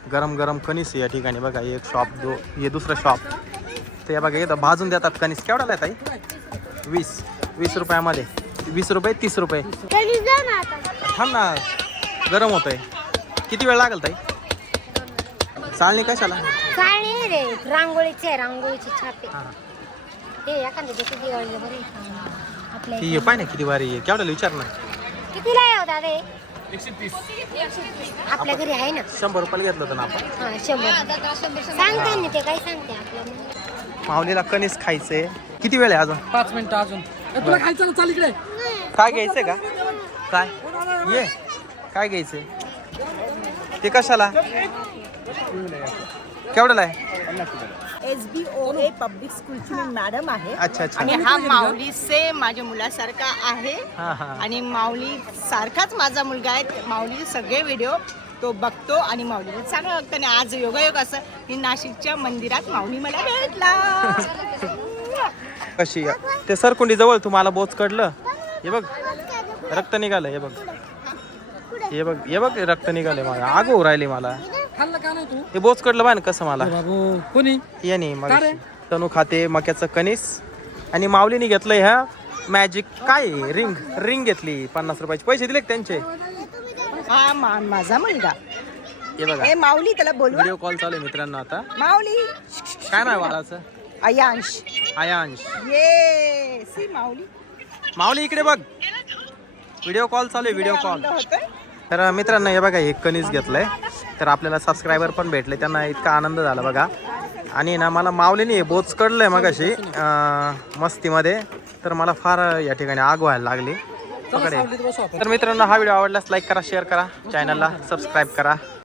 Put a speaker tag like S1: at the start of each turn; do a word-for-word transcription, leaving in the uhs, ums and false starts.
S1: गरम गरम कणीस आहे या ठिकाणी बघा. एक शॉप दो हे दुसरं शॉप. तर या बघा इथं भाजून देतात कणीस. केवढ्याला आहे ताई? वीस वीस रुपयामध्ये. वीस रुपये तीस रुपये. थांब ना, गरम होत आहे. किती वेळ लागेल ताई? चालणी कशाला?
S2: चाळणी रे, रांगोळीचे रांगोळीची छापे.
S1: हां
S2: ते एखाद्या दिवशी दिवाळीला बरे आपल्या
S1: ती पाय ना किती भारी आहे. केवढ्याला विचार ना.
S2: कितीला आहे होता रे? एकशे तीस. आपल्या घरी आहे ना.
S1: शंभर रुपयाला घेतलं होतं ना आपण.
S2: हा शंभर. सांगते ना ते काय सांगते आपल्याला.
S1: माऊलीला कणीस खायचंय. किती वेळ आहे अजून?
S3: पाच मिनिटं अजून. तुला खायचं ना, चाल इकडे.
S1: काय घ्यायचंय का? काय ये काय घ्यायचंय ते? कशाला? केवढ्याला आहे?
S4: S B O A public स्कूलची मी मॅडम आहे.
S1: अच्छा अच्छा.
S4: आणि हा माऊली से माझ्या मुलासारखा आहे.
S1: हा हा.
S4: आणि माऊली सारखाच माझा मुलगा आहे. माऊली सगळे व्हिडिओ तो बघतो आणि माऊलीला चांगलं वाटतं. आणि आज योगायोग असं की नाशिकच्या मंदिरात माऊली मला भेटला.
S1: कशी ते सरकुंडी जवळ तुम्हाला बोच कडलं. हे बघ रक्त निघालं. हे बघ हे बघ हे बघ रक्त निघालंय. मला आग होऊ राहिली मला.
S3: खाल्लं का नाही तू?
S1: हे बोच कडलं बाय ना कसं मला.
S3: बाबू कोणी?
S1: याने मग
S3: का रे?
S1: तनू खाते मक्याचं कणीस. आणि माऊलीने घेतलंय ह्या मॅजिक काय रिंग रिंग घेतली पन्नास रुपयाचे. पैसे दिले का त्यांचे?
S4: हा मा- माझा मुलगा.
S1: हे बघा
S4: ए माऊली त्याला बोलवा.
S1: व्हिडिओ कॉल चालू आहे मित्रांनो आता.
S4: माऊली.
S1: काय नाव बाळाचं?
S4: अयांश.
S1: आयांश.
S4: ये सी माऊली.
S1: माऊली इकडे बघ. व्हिडिओ कॉल चालू आहे. Video call.
S4: आनंद होतोय.
S1: तर मित्रांनो हे बघा एक कणीस घेतलंय. तर आपल्याला सबस्क्रायबर पण भेटले. त्यांना इतका आनंद झाला बघा. आणि ना मला माऊलीने बोच कडलंय मग अशी मस्तीमध्ये. तर मला फार या ठिकाणी आग व्हायला लागली. पकडे. तर मित्रांनो हा व्हिडिओ आवडल्यास लाईक करा, शेअर करा, चॅनलला सबस्क्राईब करा.